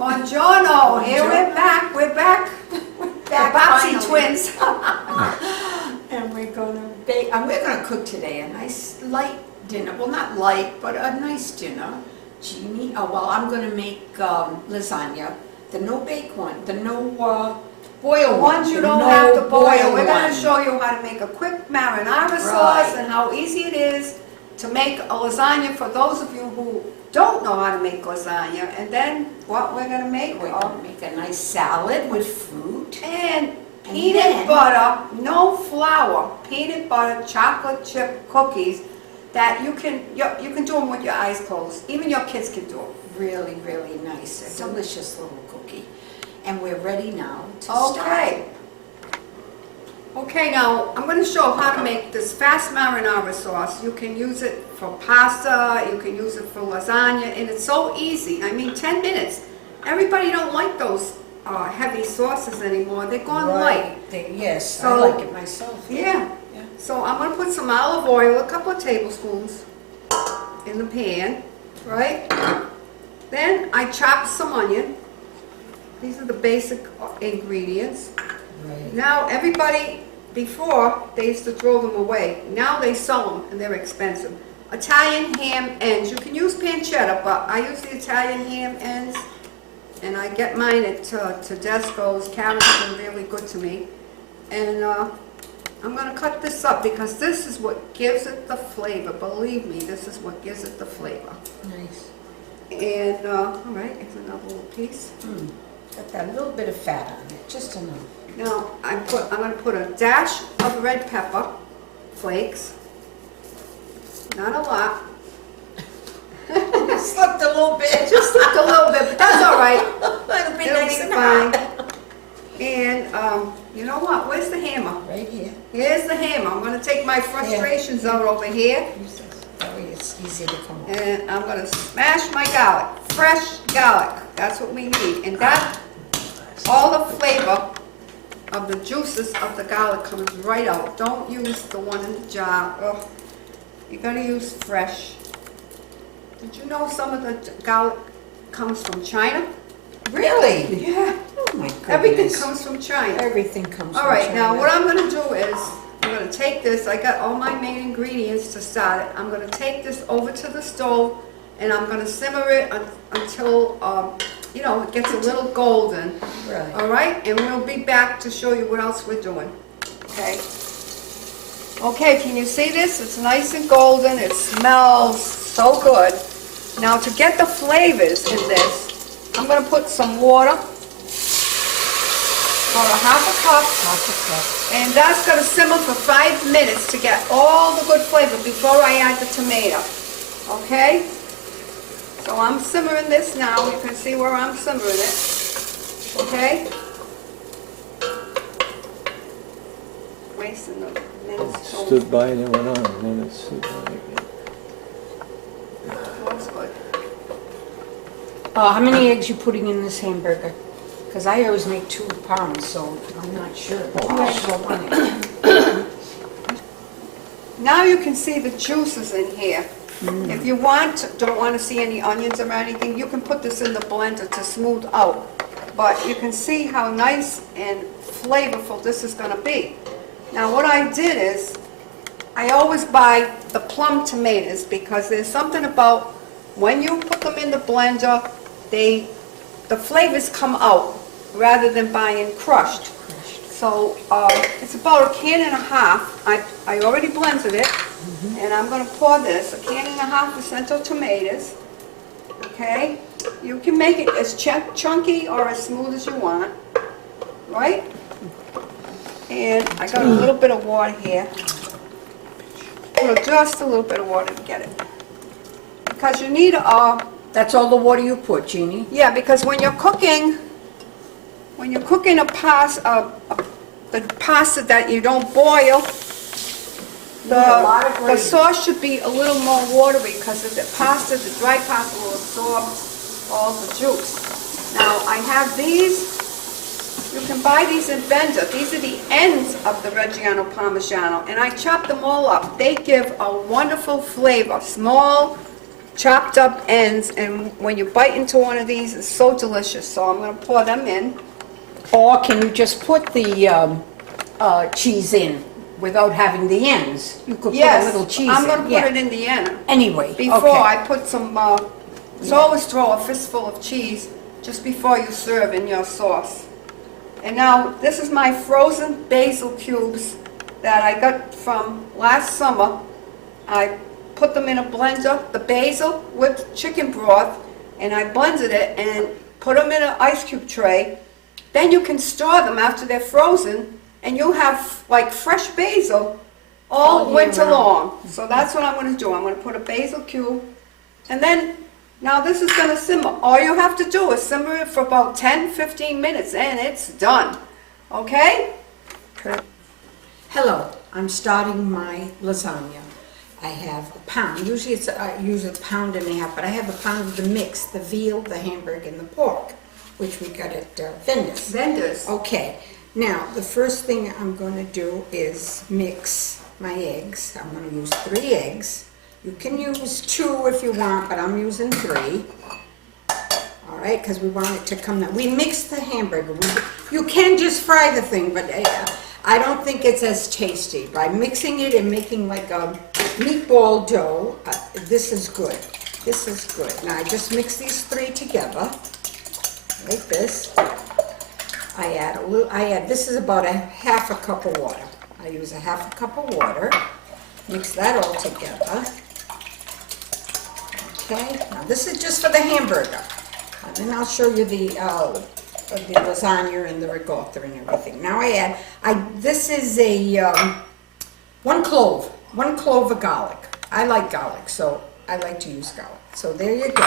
Buongiorno. Here we're back. We're back. Back the Bobsy finally. twins. And we're gonna bake, and we're gonna cook today a nice light dinner. Well, not light, but a nice dinner. Jeannie, oh well, I'm gonna make lasagna. The no bake one, the no boil The one. ones you the don't no have to boil. We're going one. to show you how to make a quick marinara sauce Right. and how easy it is to make a lasagna for those of you who don't know how to make lasagna. And then what we're going to make? We're gonna make a nice salad with fruit. And And peanut then- butter, no flour, peanut butter chocolate chip cookies that you can do them with your eyes closed. Even your kids can do them. Really, really nice, a delicious little cookie. And we're ready now to Okay. Okay, now I'm going to show how to make this fast marinara sauce. You can use it for pasta, you can use it for lasagna, and it's so easy. I mean, 10 minutes. Everybody don't like those heavy sauces anymore. They're gone light. Yes, I So- like it myself. Yeah. Yeah. So I'm going to put some olive oil, a couple of tablespoons, in the pan, right? Then I chop some onion. These are the basic ingredients. Right. Now, everybody, before, they used to throw them away. Now they sell them, and they're expensive. Italian ham ends. You can use pancetta, but I use the Italian ham ends, and I get mine at Tedesco's. Karen's been really good to me. And I'm going to cut this up because this is what gives it the flavor. Believe me, this is what gives it the flavor. Nice. And, all right, here's another little piece. Got that little bit of fat on it, just enough. Now, I'm going to put a dash of red pepper flakes. Not a lot. Slipped a little bit. Just like a little bit, but that's all right. It'll be It'll nice be and fine. hot. And you know what? Where's the hammer? Right here. Here's the hammer. I'm going to take my frustrations out over here. That way it's easy to come off. And I'm going to smash my garlic. Fresh garlic. That's what we need. And that, all the flavor of the juices of the garlic comes right out. Don't use the one in the jar. Ugh. You got to use fresh. Did you know some of the garlic comes from China? Really? Yeah. Oh my goodness. Everything comes from China. Everything comes All from right, China. now what I'm going to do is, I'm going to take this, I got all my main ingredients to start it. I'm going to take this over to the stove and I'm going to simmer it until, you know, it gets a little golden. Right. All right, and we'll be back to show you what else we're doing. Okay. Okay, can you see this? It's nice and golden. It smells so good. Now to get the flavors in this, I'm going to put some water. About a half a cup. And that's going to simmer for 5 minutes to get all the good flavor before I add the tomato. Okay? So I'm simmering this now. You can see where I'm simmering it. Okay? Wasting the minutes. Stood by and it went on, and then it stood by again. Looks good. How many eggs you putting in this hamburger? Because I always make 2 pounds, so I'm not sure. 2 eggs or 1 egg. Now you can see the juices in here. If you don't want to see any onions or anything, you can put this in the blender to smooth out. But you can see how nice and flavorful this is going to be. Now what I did is, I always buy the plum tomatoes because there's something about when you put them in the blender, the flavors come out rather than buying crushed. So it's about 1.5 cans. I already blended it, and I'm going to pour this, 1.5 cans of Central tomatoes. Okay, you can make it as chunky or as smooth as you want, right? And I got a little bit of water here. Just a little bit of water to get it, because you need That's all the water you put, Jeannie? yeah, because when you're cooking a the pasta that you don't boil, need a lot of the gravy. sauce should be a little more watery because the dry pasta will absorb all the juice. Now I have these. You can buy these in Bender. These are the ends of the Reggiano Parmigiano, and I chop them all up. They give a wonderful flavor. Small chopped up ends, and when you bite into one of these, it's so delicious. So I'm gonna pour them in. Or can you just put the cheese in without having the ends? You could put a Yes, little cheese in. I'm gonna put Yeah. it in the end. Anyway, Before okay. I put some, so always throw a fistful of cheese just before you serve in your sauce. And now, this is my frozen basil cubes that I got from last summer. I put them in a blender, the basil with chicken broth, and I blended it and put them in an ice cube tray. Then you can store them after they're frozen, and you'll have like fresh basil all All year winter round. long. So that's what I'm gonna do. I'm gonna put a basil cube, and then, now this is gonna simmer. All you have to do is simmer it for about 10-15 minutes, and it's done. Okay? Hello, I'm starting my lasagna. I have a pound, usually I use a pound and a half, but I have a pound of the mix, the veal, the hamburger, and the pork, which we got at Vendors. Vendors. Okay, now the first thing I'm going to do is mix my eggs. I'm going to use 3 eggs. You can use 2 if you want, but I'm using 3. All right, because we want it to come down. We mix the hamburger. You can just fry the thing, but I don't think it's as tasty. By mixing it and making like a meatball dough, this is good. This is good. Now I just mix these 3 together, like this. This is about a half a cup of water. I use a half a cup of water. Mix that all together. Okay, now this is just for the hamburger. And then I'll show you the lasagna and the ricotta and everything. Now this is a 1 clove of garlic. I like garlic, so I like to use garlic. So there you go.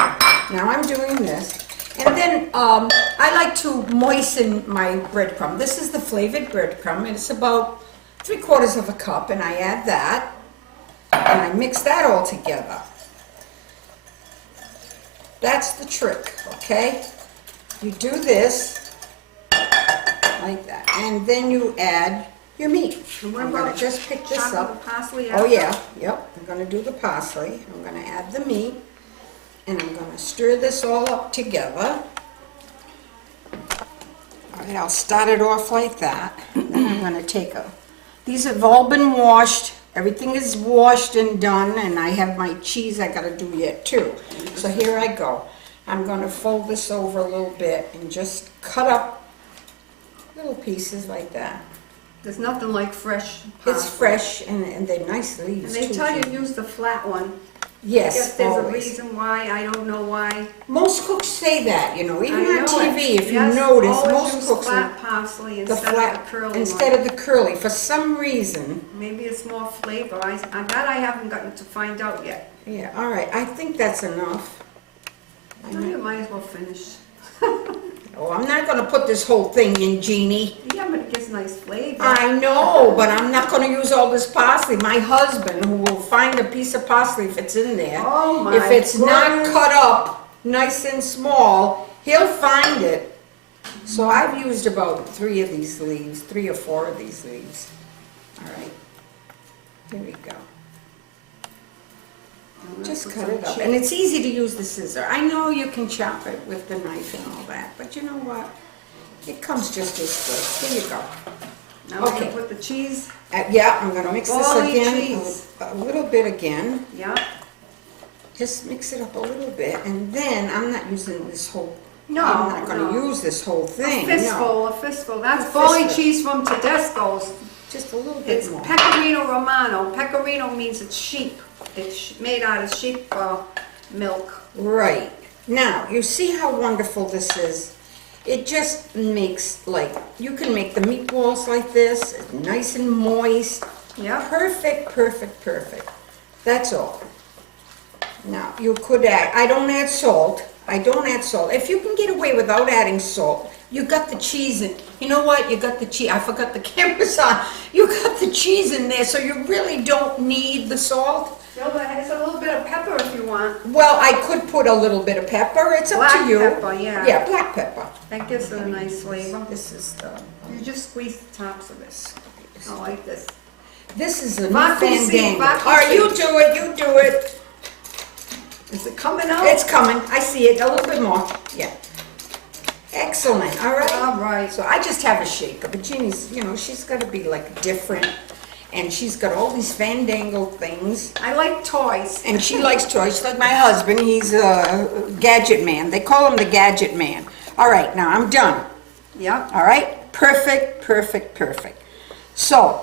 Now I'm doing this. And then I like to moisten my breadcrumb. This is the flavored breadcrumb, and it's about 3/4 of a cup, and I add that, and I mix that all together. That's the trick, okay? You do this, like that, and then you add your meat. And what I'm gonna about just pick this chopping up. the parsley Oh after? yeah, yep, I'm gonna do the parsley. I'm gonna add the meat, and I'm gonna stir this all up together. All right, I'll start it off like that. Then I'm gonna take these have all been washed. Everything is washed and done, and I have my cheese I gotta do yet too. So here I go. I'm gonna fold this over a little bit and just cut up little pieces like that. There's nothing like fresh parsley. It's fresh, and they're nice leaves And they too. tell you to use the flat one. I Yes, guess there's a always. reason why, I don't know why. Most cooks say that, you know, even I on know TV, it. if you Yes, notice, always most use cooks flat parsley the instead of flat the curly instead one. of the curly. For some reason, Maybe it's more flavor. That I haven't gotten to find out yet. yeah. All right, I think that's enough. No, you might as well finish. Oh, I'm not going to put this whole thing in, Jeannie. Yeah, but it gives nice flavor. I know, but I'm not going to use all this parsley. My husband, who will find a piece of parsley if it's in there, Oh my if it's not goodness. cut up nice and small, he'll find it. So I've used about 3 of these leaves, 3 or 4 of these leaves. All right, here we go. I'm gonna Just put cut some it up. cheese. And it's easy to use the scissor. I know you can chop it with the knife and all that, but you know what? It comes just as good. Here you go. Now we're okay. gonna put the cheese. Yeah, I'm gonna mix this Bally again, cheese. a little bit again. Yeah. Just mix it up a little bit, and then I'm not using this whole, No, I'm not gonna no. use this whole thing, A no. fistful, a fistful. That's A Bali fistful. cheese from Tedesco's. Just a little bit It's more. Pecorino Romano. Pecorino means it's sheep. It's made out of sheep milk. Right. Now, you see how wonderful this is? It just makes, like, you can make the meatballs like this, nice and moist. Yeah. Perfect, perfect, perfect. That's all. Now, you could add, I don't add salt. I don't add salt. If you can get away without adding salt, you got the cheese in. You know what? You got the cheese. I forgot the camera's on. You got the cheese in there, so you really don't need the salt. It has a little bit of pepper if you want. Well, I could put a little bit of pepper. It's up Black to you. pepper, yeah. Yeah, black pepper. That gives it a nice flavor. This is the. You just squeeze the tops of it. I like this. This is a new Vacuum fandango. seat, vacuum All right, you seat. do it. You do it. Is it coming out? It's coming, I see it, a little bit more, yeah. Excellent, all right. All right. So I just have a shaker, but Jeannie's, you know, she's gotta be like different, and she's got all these fandangled things. I like toys. And she likes toys, like my husband, he's a gadget man. They call him the gadget man. All right, now I'm done. Yep. All right, perfect, perfect, perfect. So,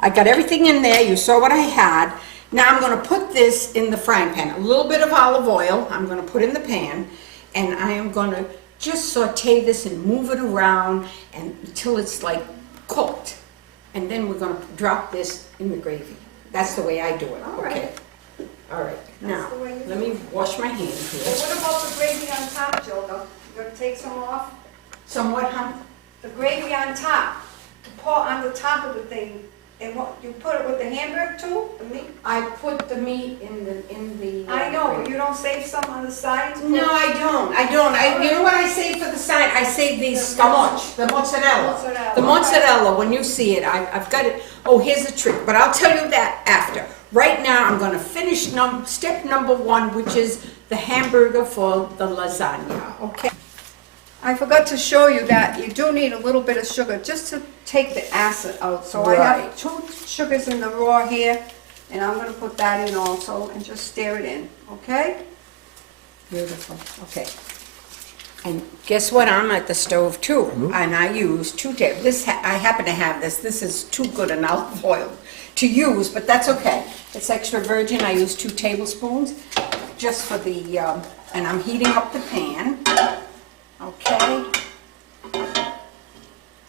I got everything in there, you saw what I had. Now I'm gonna put this in the frying pan. A little bit of olive oil, I'm gonna put in the pan, and I am gonna just saute this and move it around until it's like cooked. And then we're gonna drop this in the gravy. That's the way I do it, All right. okay? All right, now, the way you let me wash my hands Well, here. what about the gravy on top, Joe? You gonna take some off? Somewhat, huh? The gravy on top, to pour on the top of the thing, and what, you put it with the hamburger too, the meat? I put the meat in the. I know, but you don't save some on the side? No, I don't, you know what I save for the side? I save these, the mozzarella. Mozzarella. The mozzarella, when you see it, I've got it, oh, here's a trick, but I'll tell you that after. Right now, I'm gonna finish step number 1, which is the hamburger for the lasagna, okay? I forgot to show you that you do need a little bit of sugar just to take the acid out. So I Right. have 2 sugars in the raw here, and I'm gonna put that in also and just stir it in, okay? Beautiful, okay. And guess what, I'm at the stove too, and I use 2 tablespoons. I happen to have this, this is too good an olive oil to use, but that's okay. It's extra virgin, I use 2 tablespoons, just for the, and I'm heating up the pan, okay?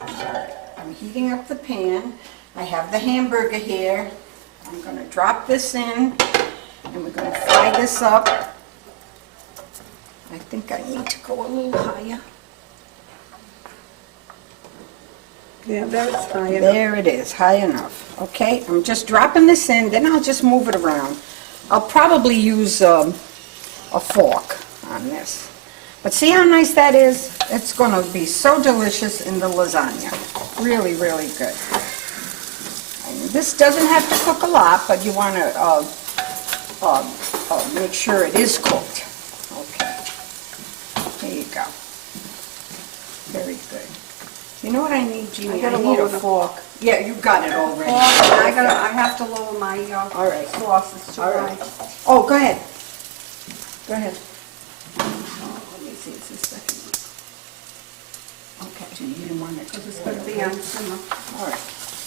Alright, I'm heating up the pan, I have the hamburger here, I'm gonna drop this in, and we're gonna fry this up. I think I need to go a little higher. Yeah, that's high enough. There it is, high enough. Okay, I'm just dropping this in, then I'll just move it around. I'll probably use a fork on this. But see how nice that is? It's gonna be so delicious in the lasagna. Really, really good. And this doesn't have to cook a lot, but you wanna make sure it is cooked. Okay. There you go. Very good. You know what I need, Jeannie? gotta I need a lower the- fork. Yeah, you got it already. I have to lower my All right. sauce, it's too All high. right. Oh, go ahead. Go ahead. Let me see, it's the second Okay, so you didn't want it. one. It's gonna be on simmer. All right.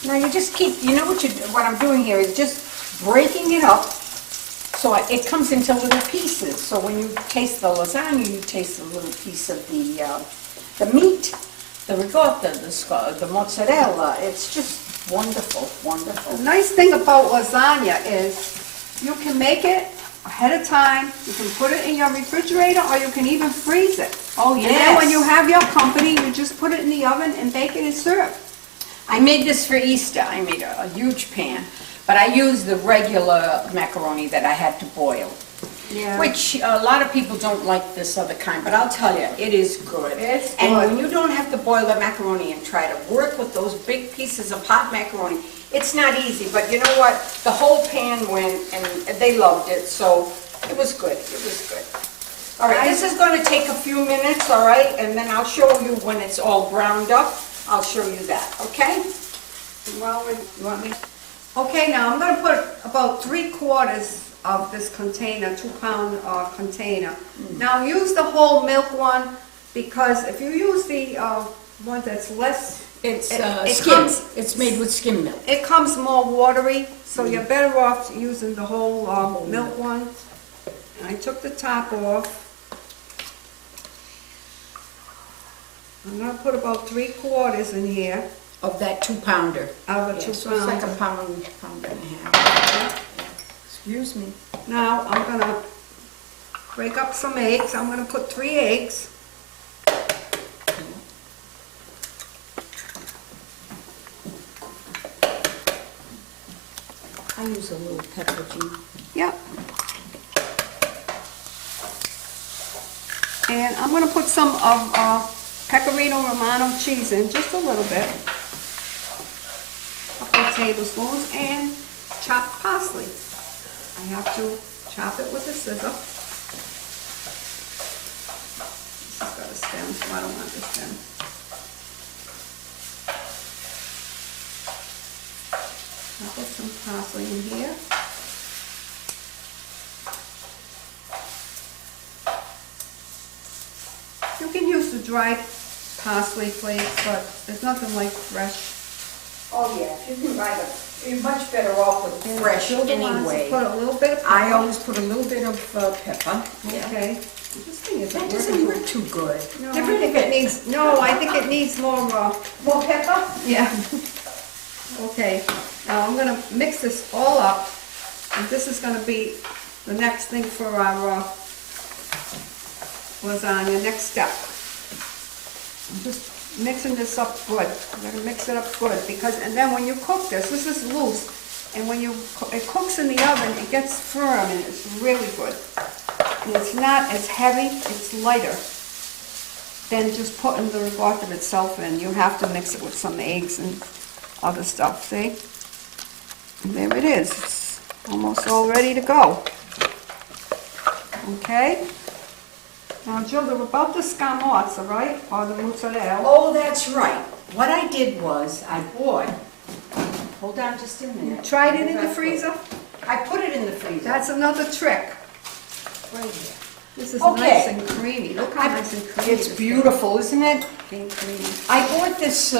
Now you just keep, you know what I'm doing here is just breaking it up so it comes into little pieces. So when you taste the lasagna, you taste a little piece of the meat, the ricotta, the mozzarella. It's just wonderful, wonderful. The nice thing about lasagna is you can make it ahead of time, you can put it in your refrigerator, or you can even freeze it. Oh, And then when you have your company, you just put it in the oven and bake it and serve. I made this for Easter. I made a huge pan, but I used the regular macaroni that I had to boil. Yeah. Which a lot of people don't like this other kind, but I'll tell you, it is good. It's And good. when you don't have to boil the macaroni and try to work with those big pieces of hot macaroni, it's not easy, but you know what? The whole pan went, and they loved it, so it was good, it was good. All right, this is gonna take a few minutes, all right, and then I'll show you when it's all browned up. I'll show you that, okay? Well, you want me? Okay, now I'm gonna put about 3/4 of this container, 2-pound container. Now use the whole milk one, because if you use the one that's less, It's it skim, comes- it's made with skim milk. it comes more watery, so you're better off using the whole milk one. And I took the top off. I'm gonna put about 3/4 in here Of that 2-pounder. of a Yeah, 2 so it's like a pound. pound and a half. Excuse me. Now I'm gonna break up some eggs. I'm gonna put 3 eggs. I use a little pepper, Jean. Yep. And I'm gonna put some of Pecorino Romano cheese in, just a little bit. A couple of tablespoons, and chopped parsley. I have to chop it with a scissor. in, so I don't want this in. I'll put some parsley in here. You can use the dried parsley flakes, but there's nothing like fresh. Oh, yeah, if you can buy the, you're much better off with fresh Hilda wants to anyway. put a little bit of pepper. I always put a little bit of pepper. Yeah. Okay. This thing isn't That working. doesn't work too good. No, Get I rid think of it needs, no, I think it needs more, More pepper? yeah. Okay, now I'm gonna mix this all up, and this is gonna be the next thing for our lasagna, next step. I'm just mixing this up good. I'm gonna mix it up good, because, and then when you cook this is loose, and when it cooks in the oven, it gets firm, and it's really good. And it's not as heavy, it's lighter than just putting the ricotta itself in. You have to mix it with some eggs and other stuff, see? And there it is, it's almost all ready to go. Okay? Now, Jill, they're about the scamorza, right? Or the mozzarella. Oh, that's right. What I did was, I bought, hold on just a minute. Tried it in the freezer? I put it in the freezer. That's another trick. right here. This is Okay. nice and creamy. Look how nice and creamy It's this is. beautiful, isn't it? Being creamy. I bought this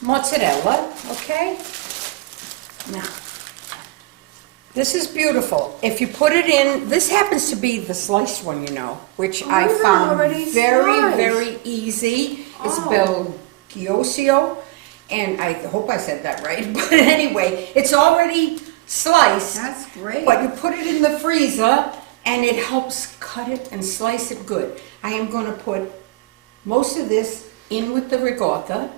mozzarella, okay? Now, this is beautiful. If you put it in, this happens to be the sliced one, you know, which Oh, I they're found already very, sliced. very easy. It's Oh. Belgioso, and I hope I said that right, but anyway, it's already sliced. That's great. But you put it in the freezer, and it helps cut it and slice it good. I am going to put most of this in with the ricotta.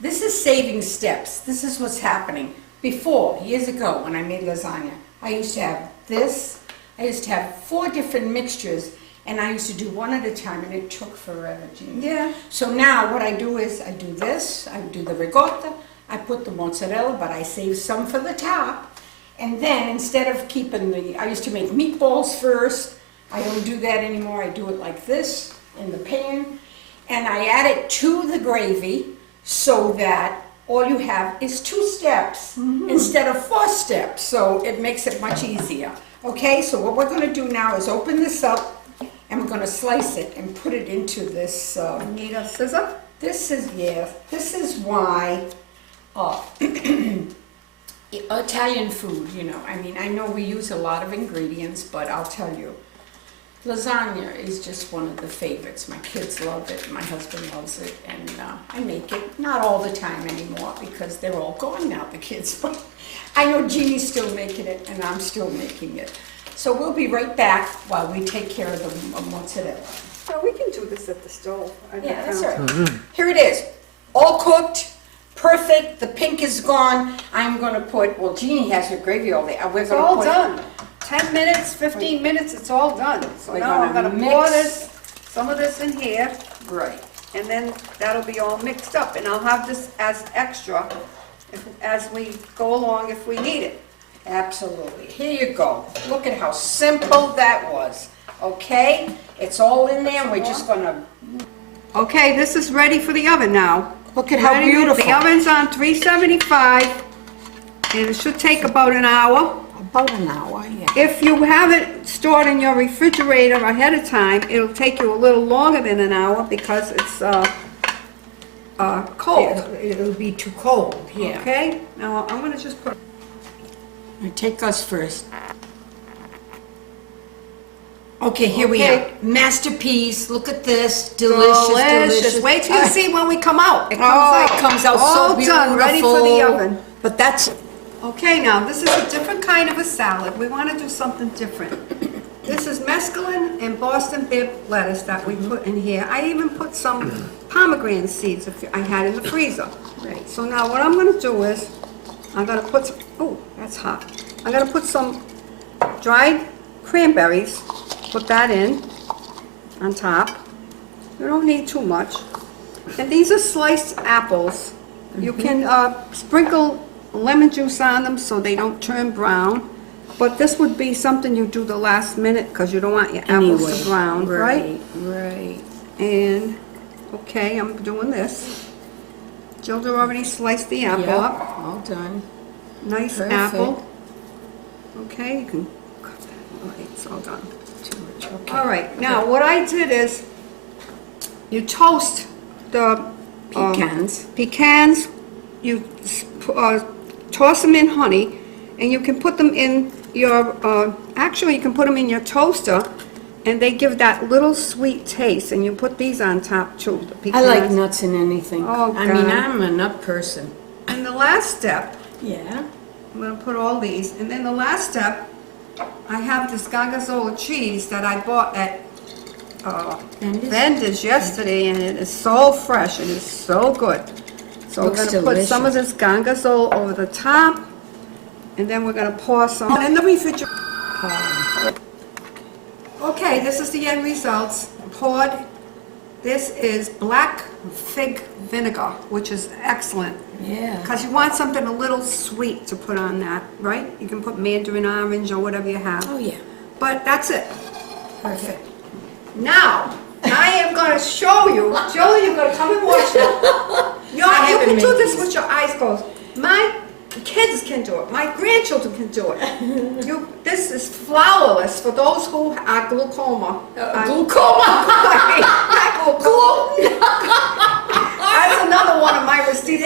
This is saving steps. This is what's happening. Before, years ago, when I made lasagna, I used to have this. I used to have 4 different mixtures, and I used to do one at a time, and it took forever, Jean. Yeah. So now what I do is I do this, I do the ricotta, I put the mozzarella, but I save some for the top. And then instead of keeping I used to make meatballs first. I don't do that anymore. I do it like this in the pan. And I add it to the gravy so that all you have is 2 steps instead of 4 steps. So it makes it much easier. Okay, so what we're going to do now is open this up, and we're going to slice it and put it into this. Need a scissor? This is why Italian food, you know, I mean, I know we use a lot of ingredients, but I'll tell you, lasagna is just one of the favorites. My kids love it, my husband loves it, and I make it, not all the time anymore, because they're all gone now, the kids, but I know Jeannie's still making it, and I'm still making it. So we'll be right back while we take care of the mozzarella. So we can do this at the stove. Yeah, that's right. Here it is, all cooked, perfect. The pink is gone. I'm going to put, well, Jeannie has her gravy all there. We're It's going to all put, done. 10 minutes, 15 minutes, it's all done. So We're now I'm gonna gonna pour mix. some of this in here, Right. and then that'll be all mixed up, and I'll have this as extra as we go along if we need it. Absolutely. Here you go. Look at how simple that was. Okay? It's all in there, and we're just going to, Okay, this is ready for the oven now. look at how Ready? beautiful. The oven's on 375, and it should take about an hour. About an hour, yeah. If you have it stored in your refrigerator ahead of time, it'll take you a little longer than an hour because it's cold. It'll be too cold, yeah. Okay, now I'm gonna just put, Take us first. Okay, here we Okay. are. Masterpiece. Look at this. Delicious, delicious. Wait till you see when we come out. It comes Oh, out. it comes out so All beautiful. done, ready for the oven. But that's, Okay, now, this is a different kind of a salad. We want to do something different. This is mesclun and Boston bib lettuce that we put in here. I even put some pomegranate seeds I had in the freezer. Right. So now what I'm going to do is, I'm going to put some, oh, that's hot. I'm going to put some dried cranberries, put that in on top. You don't need too much. And these are sliced apples. You can sprinkle lemon juice on them so they don't turn brown. But this would be something you do the last minute because you don't want your apples to brown, right? Right. And, okay, I'm doing this. Gilda already sliced the apple Yep, up. all done. Nice Perfect. apple. Okay, you can cut that. All right, it's all done. Too much, okay. All right, now what I did is, you toast the pecans, you toss them in honey, and you can put them in your, actually you can put them in your toaster, and they give that little sweet taste, and you put these on top too, the I pecans. like nuts in anything. Oh, I mean, God. I'm a nut person. And the last step, Yeah. I'm gonna put all these, and then the last step, I have this gorgonzola cheese that I bought at Vendors? Vendors yesterday, and it is so fresh, it is so good. So we're Looks gonna put some of this gorgonzola over the top, and then we're gonna pour some in the refrigerator. Okay, this is the end results. Poured. This is black fig vinegar, which is excellent. Yeah. Because you want something a little sweet to put on that, right? You can put mandarin orange or whatever you have. Oh, yeah. But that's it. Perfect. Now, I am going to show you. Joey, you're going to come and watch now. You haven't can do made this these. with your eyes closed. My kids can do it. My grandchildren can do it. This is flourless for those who are glaucoma. Glaucoma. Not gluten. That's another one of my recipes.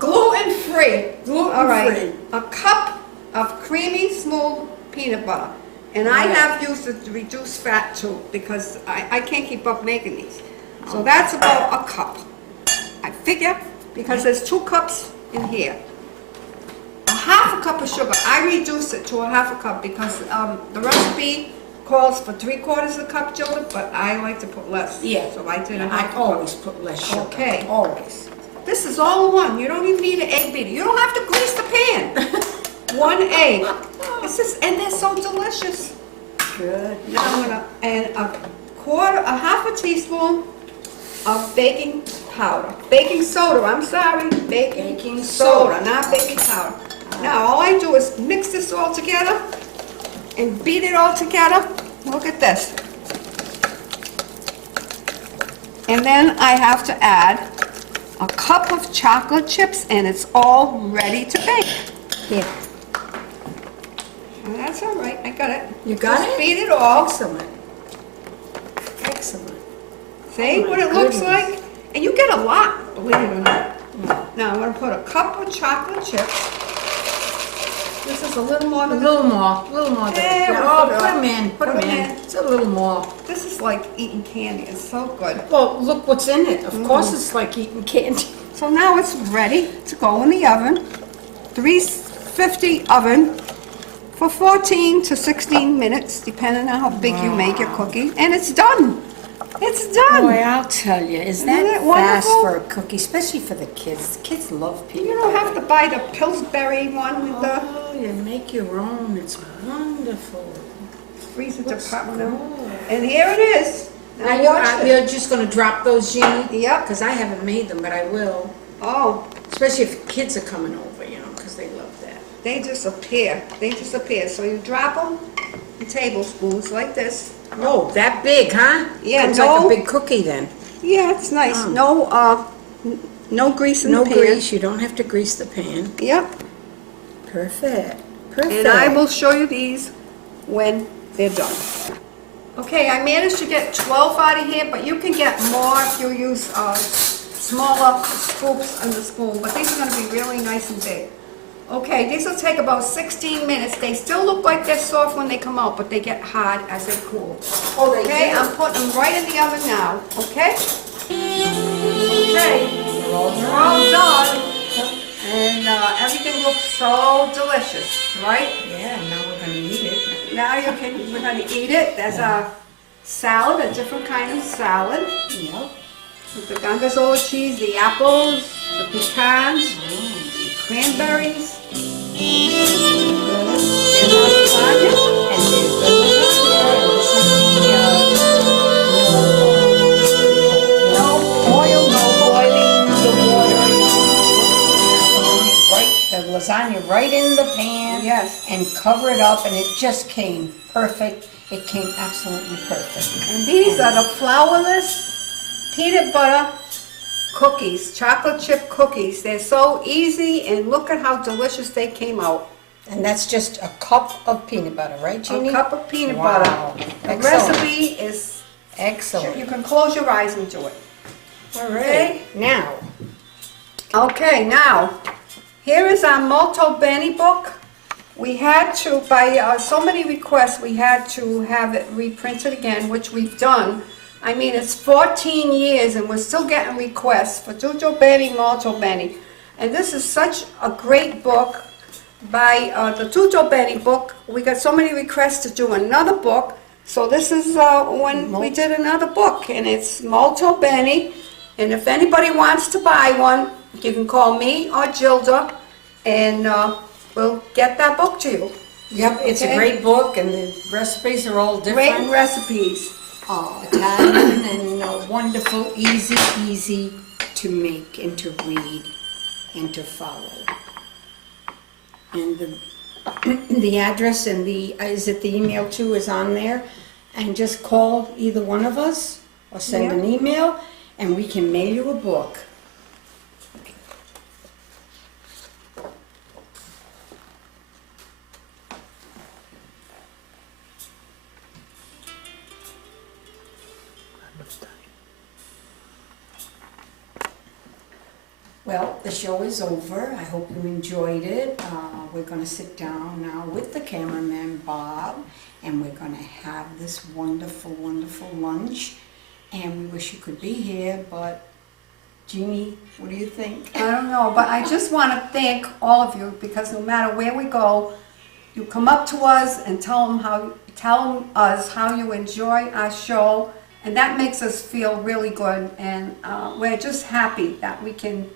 Gluten-free. All right. Gluten-free. A cup of creamy, smooth peanut butter. And I Right. have used the reduced fat too, because I can't keep up making these. So that's about a cup. I figure, because there's 2 cups in here. A half a cup of sugar. I reduced it to a half a cup because the recipe calls for 3/4 a cup, Gilda, but I like to put less. Yeah. So I did a I half a cup. always put less sugar. Okay. Always. This is all in one. You don't even need an egg beater. You don't have to grease the pan. 1 egg. And they're so delicious. Good. Now I'm gonna add a half a teaspoon of baking powder. Baking soda, I'm sorry. Baking soda, not baking powder. Now all I do is mix this all together and beat it all together. Look at this. And then I have to add a cup of chocolate chips, and it's all ready to bake. Yeah. And that's all right, I got it. You got Just it? beat it all. Excellent. Excellent. See Oh my what it looks goodness. like? And you get a lot, believe it or not. Now I'm gonna put a cup of chocolate chips. This is a little more A than little more. Yeah, Yeah, we'll oh, put it put on. them in. Put them in. It's a little more. This is like eating candy. It's so good. Well, look what's in it. Of course it's like eating candy. So now it's ready to go in the oven. 350 oven for 14 to 16 minutes, depending on how big you make your cookie. And it's done. It's done. Boy, I'll tell you, is Isn't that it fast wonderful? for a cookie, especially for the kids. Kids love peanut You don't have to buy the Pillsbury one with the Oh, you make your own. It's wonderful. freezer Looks department. good. And here it is. Now watch you're just gonna drop those, Jeannie? Yep. Because I haven't made them, but I will. Oh, Especially if kids are coming over, you know, because they love that. they disappear. They disappear. So you drop them in tablespoons like this. Oh, that big, huh? Yeah, Comes no- like a big cookie then. Yeah, it's nice. Oh. No grease in No the pan. grease, you don't have to grease the pan. Yep. Perfect. Perfect. And I will show you these when they're done. Okay, I managed to get 12 out of here, but you can get more if you use smaller scoops on the spoon, but these are gonna be really nice and big. Okay, these will take about 16 minutes. They still look like they're soft when they come out, but they get hard as they cool. Oh, they Okay, do? I'm putting them right in the oven now, okay? Okay, they're all done. And everything looks so delicious, right? Yeah, now we're gonna eat it. Now we're gonna eat it. There's a salad, a different kind of salad. Yep. With the gorgonzola cheese, the apples, the pecans, the cranberries. There's our lasagna. And there's the lasagna, and this is No oil, no boiling, the water. the lasagna right in the pan. Yes. And cover it up, and it just came perfect. It came absolutely perfect. And these are the flourless peanut butter cookies, chocolate chip cookies. They're so easy, and look at how delicious they came out. And that's just a cup of peanut butter, right, Jeannie? A cup of peanut Wow. butter. The Excellent. recipe is, Excellent. you can close your eyes and do it. All right. Okay. Now, Okay, now, here is our Molto Bene book. We had to, by so many requests, we had to have it reprinted again, which we've done. I mean, it's 14 years and we're still getting requests for Tutto Bene, Molto Bene. And this is such a great book by the Tutto Bene book. We got so many requests to do another book. So this is when we did another book, and it's Molto Bene. And if anybody wants to buy one, you can call me or Gilda, and we'll get that book to you. yep, it's Okay. a great book, and the recipes are all Great different. recipes. Italian and wonderful, easy to make and to read and to follow. And the address and is it the email too is on there? And just call either one of us or send an email and we can mail you a book. Well, the show is over. I hope you enjoyed it. We're going to sit down now with the cameraman, Bob, and we're going to have this wonderful, wonderful lunch. And we wish you could be here, but Jeannie, what do you think? I don't know, but I just want to thank all of you, because no matter where we go, you come up to us and tell us how you enjoy our show, and that makes us feel really good. And we're just happy that we can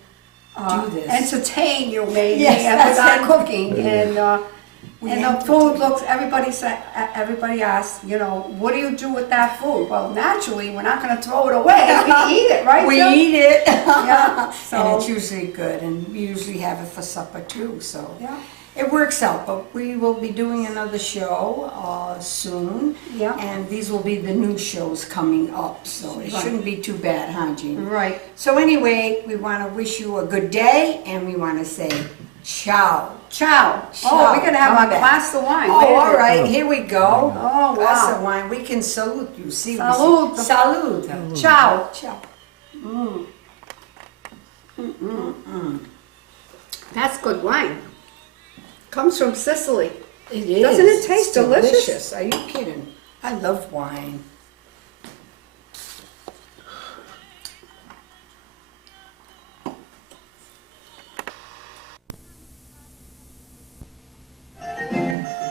Do this. entertain you, maybe, Yes, with that's our it. cooking. And the food looks. Everybody asks, what do you do with that food? Well, naturally, we're not going to throw it away. We eat it, right? We Jill? eat it. Yeah. And So it's usually good, and we usually have it for supper too, so. yeah. It works out, but we will be doing another show soon. Yeah. And these will be the new shows coming up, so it Right. shouldn't be too bad, huh, Jean? Right. So anyway, we want to wish you a good day, and we want to say ciao. Ciao. Ciao. Oh, we're gonna have Come a back. glass of wine. Oh, Wait a all minute. right, here we go. Oh, Glass wow. of wine. We can salute you. See, we say, Salute. Salute. Ciao. Ciao. That's good wine. Comes from Sicily. It is. Doesn't it taste It's delicious? Are you kidding? I love wine.